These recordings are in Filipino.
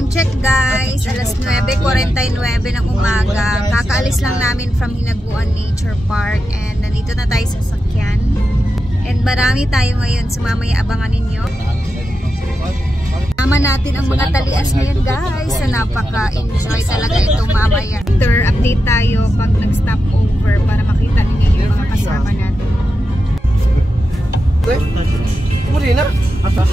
Time check guys, alas 9:49 ng umaga. Kakaalis lang namin from Hinaguan Nature Park and nandito na tayo sa sakyan. And marami tayo ngayon, so mamaya abangan ninyo. Tama natin ang mga talias ngayon guys, sa napaka-enjoy talaga itong mamaya. After update tayo pag nag-stop over para makita ninyo yung mga kasama natin. Muli na. Asa?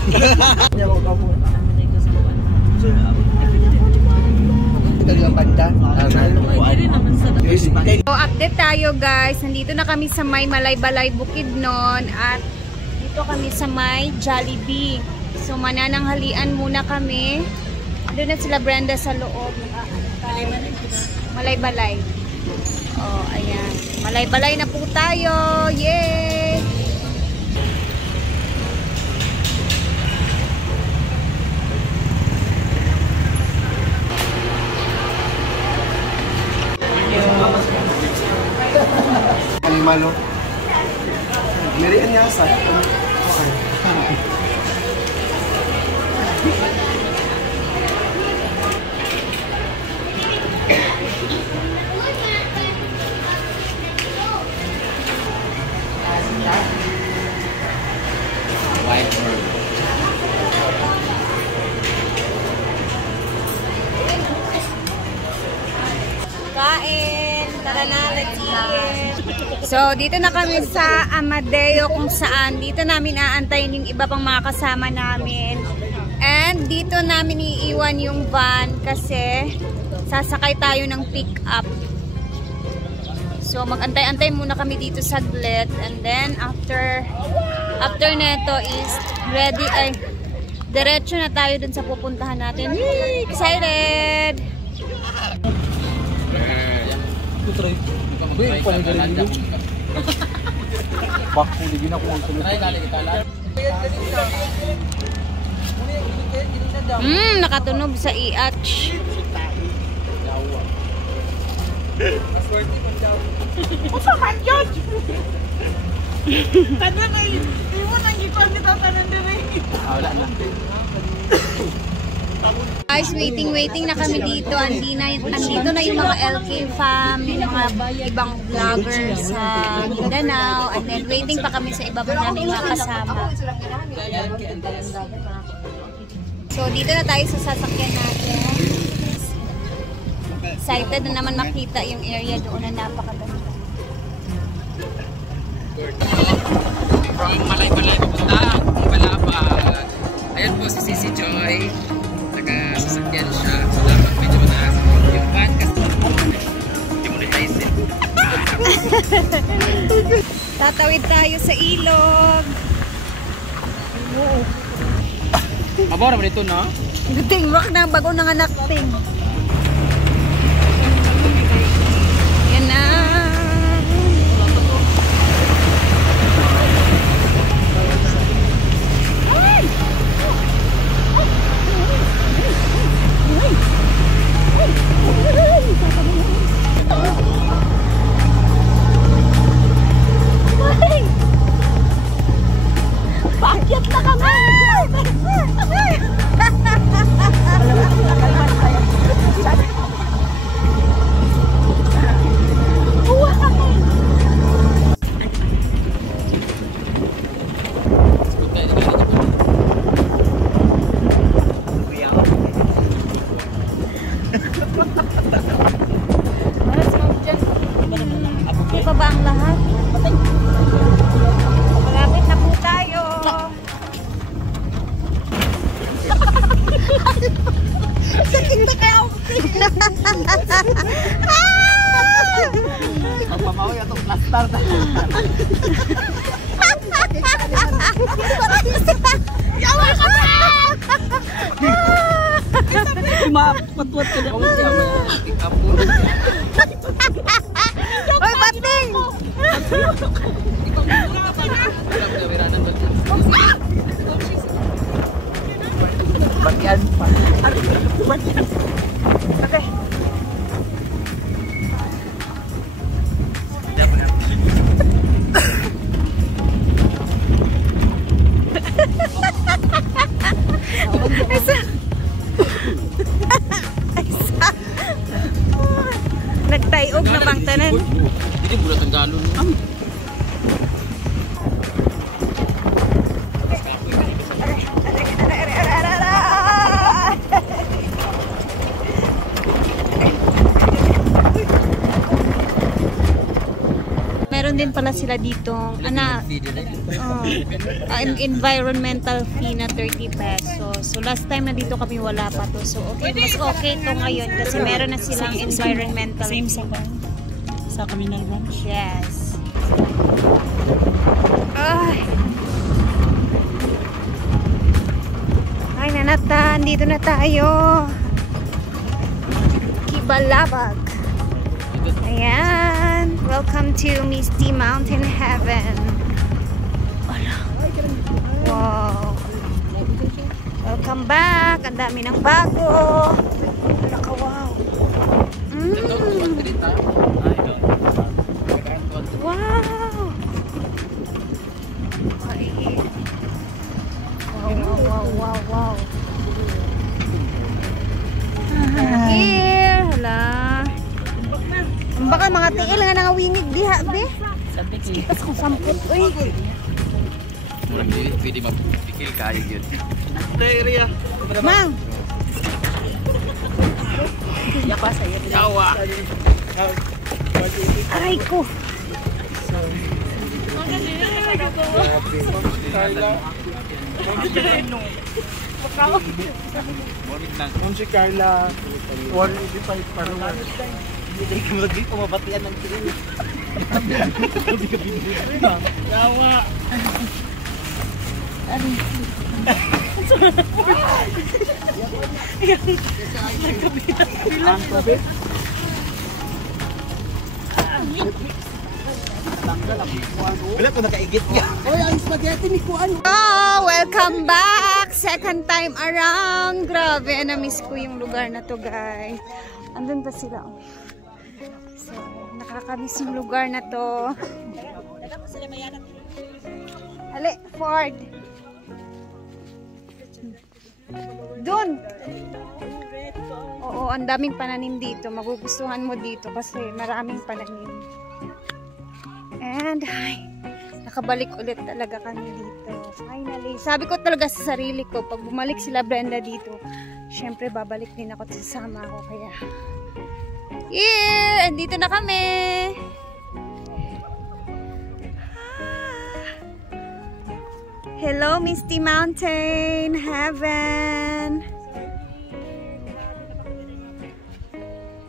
So update tayo guys, nandito na kami sa may Malaybalay Bukidnon at dito kami sa may Jollibee. So manananghalian muna kami. Doon na sila Brenda sa loob. Malaybalay. Oh, ayan. Malaybalay na po tayo. Yay! Malo. Merian niya sa. White bird. Kain! Tara na, let's eat! So, dito na kami sa Amadeo kung saan dito namin aantayin yung iba pang mga kasama namin. And dito namin iiwan yung van kasi sasakay tayo ng pick-up. So, mag-antay-antay muna kami dito saglit. And then, after neto is ready, ay, diretso na tayo dun sa pupuntahan natin. Yay! Excited! Nakatunog sa iatch. Usa man jud. Tanan ay imo nang gikuan kita tanan dire. Wala na. Guys, waiting na kami dito. Andito na yung mga LK fam, yung mga ibang vloggers sa Mindanao. And then waiting pa kami sa iba pa namin mga kasama. So, dito na tayo sa sasakyan natin. Excited na naman makita yung area doon na napakaganda. From Malaybalay papunta Balapag. Ayan po si Sisi Joy. Naka-sasakyan siya. So dapat medyo mataas yung van kasi demonetize it. Tatawid tayo sa ilog. Mabaw naman ito, no? Guting, wak na bago ng anak ting. Yan na. Paakyat na kami. Pa ba ang lahat? Malapit na po tayo. Sakit na kaya ako. Pagpamawi atong plaster na. Yawa ka ba? Mapatwat ka na ako siya. Hoy, bating! Bagyan pa. Okay. Laog na bang tanan. Hindi bulat ang galon. Meron din pala sila ditong environmental fee na 30 pesos. So last time na dito kami wala pa to. So okay, mas okay to ngayon kasi meron na silang environmental fee. Sa Communal Ranch. Yes. Ay, nanatan. Dito na tayo. Kibalabag. Ayan. Welcome to Misty Mountain Heaven. Wow. Welcome back. Ang dami ng bago. Wow. Wow. Wow. Here, hala. Baka mga tiil nga nangawingig diha, be. Kitas kong sampot, uy. Pwede mapikil kayo yun. Mang! Yawa! Aray ko! Si Carla, 185 pa naman. Hindi ka lagi pumabatian ng tingin. Yawa! Ang kabit. Wala ko nakaigit niya. Oy, ang spaghetti ni Kuan. Oh, welcome back! Second time around. Grabe, na-miss ko yung lugar na to, guys. Andun pa sila. So, nakakamiss yung lugar na to. Ali, Ford. Dun. Oo, ang daming pananim dito. Magugustuhan mo dito kasi maraming pananim. And, ay, nakabalik ulit talaga kami dito. Finally. Sabi ko talaga sa sarili ko, pag bumalik sila Brenda dito, syempre babalik din ako at sasama ako. Kaya, here! Andito na kami! Hello, Misty Mountain Heaven!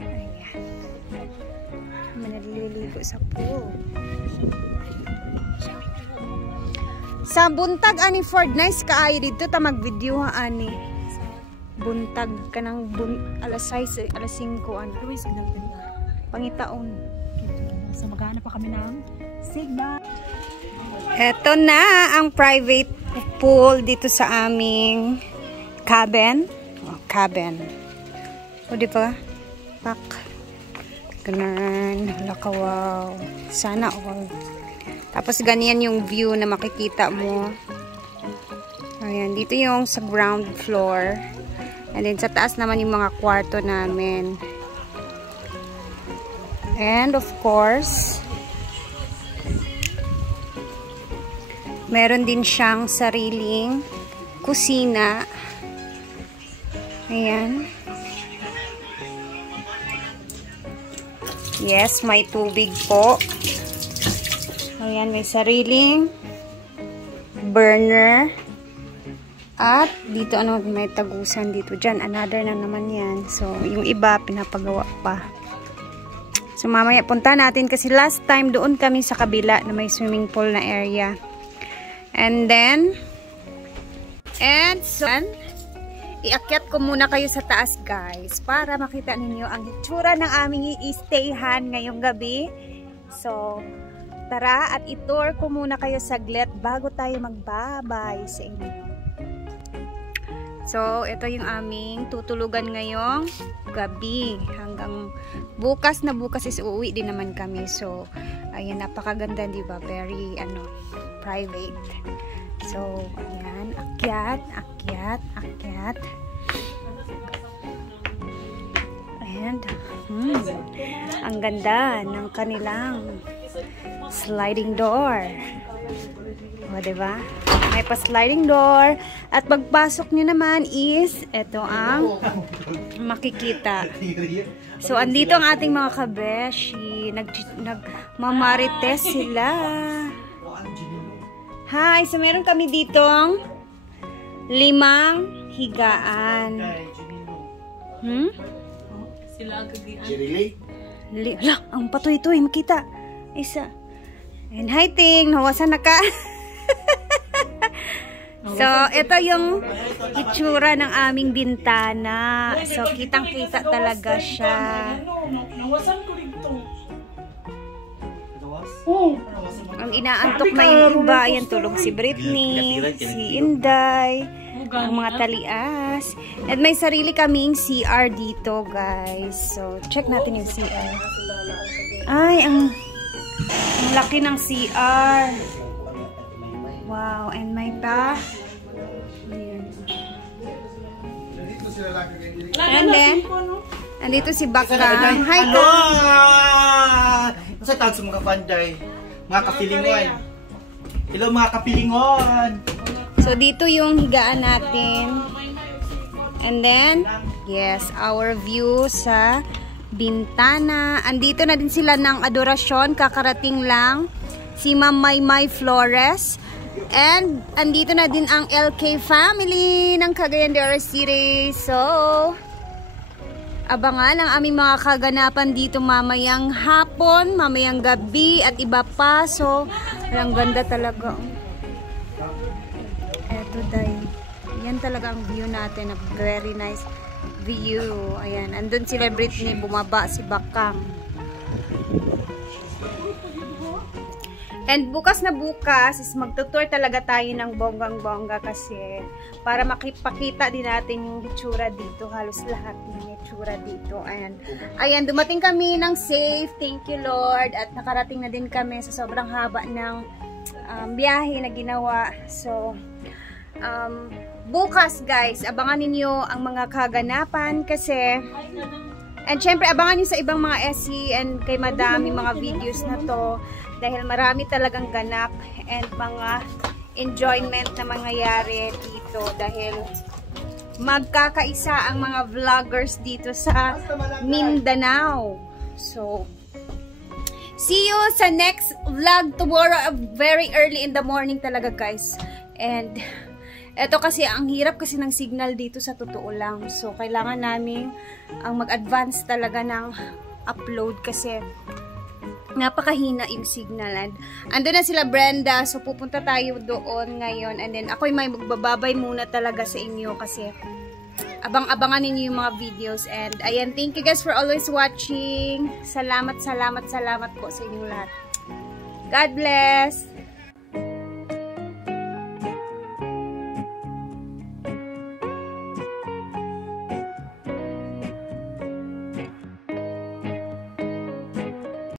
Ayan. Kami naliligo sa pool. Sa buntag ani Ford, nice kaayo dito ta mag-video ha ani. Buntag kanang alas 6, alas 5 ano. Always ginagpin na. Pangitaon. So maghanap pa kami ng signal. Eto na ang private pool dito sa aming cabin. Oh, cabin. O di ba? Pak. Ganun. Wala ka, wow. Sana all. Tapos ganyan yung view na makikita mo. Ayan. Dito yung sa ground floor. And then sa taas naman yung mga kwarto namin. And of course, meron din siyang sariling kusina. Ayan. Yes, may tubig po. Ayan, may sariling burner. At dito, ano, may tagusan dito. Diyan, another na naman yan. So, yung iba, pinapagawa pa. So, mamaya punta natin kasi last time doon kami sa kabila na may swimming pool na area. And then, iakyat ko muna kayo sa taas, guys, para makita ninyo ang itsura ng aming i-stayhan ngayong gabi. So, tara at itour ko muna kayo saglit bago tayo magbabay sa inyo. So, ito yung aming tutulugan ngayong gabi. Hanggang bukas na bukas is uuwi din naman kami. So, ayan, napakaganda, di ba? Very, private. So, ayan, akyat. And, Ang ganda ng kanilang sliding door. O, diba? May pa-sliding door. At pagpasok nyo naman is, ito ang makikita. So, andito ang ating mga kabeshi. Nagmamarites sila. Hi! So, meron kami ditong 5 higaan. Sila ang kagian. Hala, ang patoy-toy, makita. Isa. And hi, Ting. Nawasan na ka. So, ito yung itsura ng aming bintana. So, kitang-kita talaga siya. Nawasan ko dito. Ang inaantok na yung iba. Ayan, tulog si Britney, si Inday, ang mga talias. At may sarili kaming CR dito, guys. So, check natin yung CR. Ay, ang laki ng CR. Wow, and may pa. Ayan. And then, andito si Bakang. Hi, Hello! Kang. Masa tawag sa mga panday? Mga kapilingon. Hello mga kapilingon! So, dito yung higaan natin. And then, yes, our view sa bintana. Andito na din sila ng adorasyon. Kakarating lang si Ma'am Maymay Flores. And, andito na din ang LK family ng Cagayan de Oro City. So, abangan ang aming mga kaganapan dito mamayang hapon, mamayang gabi, at iba pa. So, ang ganda talaga. Eto, day. Yan talaga ang view natin. A very nice view. Ayan. Andun sila Britney, bumaba si Bakang. And bukas na bukas is magtutour talaga tayo ng bonggang-bongga kasi para makipakita din natin yung itsura dito. Halos lahat ng itsura dito. Ayan, dumating kami ng safe. Thank you, Lord. At nakarating na din kami sa sobrang haba ng biyahe na ginawa. So, bukas guys, abangan ninyo ang mga kaganapan kasi and syempre abangan nyo sa ibang mga SC and kay Madam yung mga videos na to. Dahil marami talagang ganap and mga enjoyment na mangyayari dito. Dahil magkakaisa ang mga vloggers dito sa Mindanao. So, see you sa next vlog tomorrow, very early in the morning talaga guys. And eto kasi, ang hirap kasi ng signal dito sa totoo lang. So, kailangan namin ang mag-advance talaga ng upload kasi napakahina yung signal. And ando na sila Brenda, so pupunta tayo doon ngayon. And then ako'y may magbababay muna talaga sa inyo kasi abang-abangan ninyo yung mga videos. And ayan, thank you guys for always watching. Salamat po sa inyong lahat. God bless!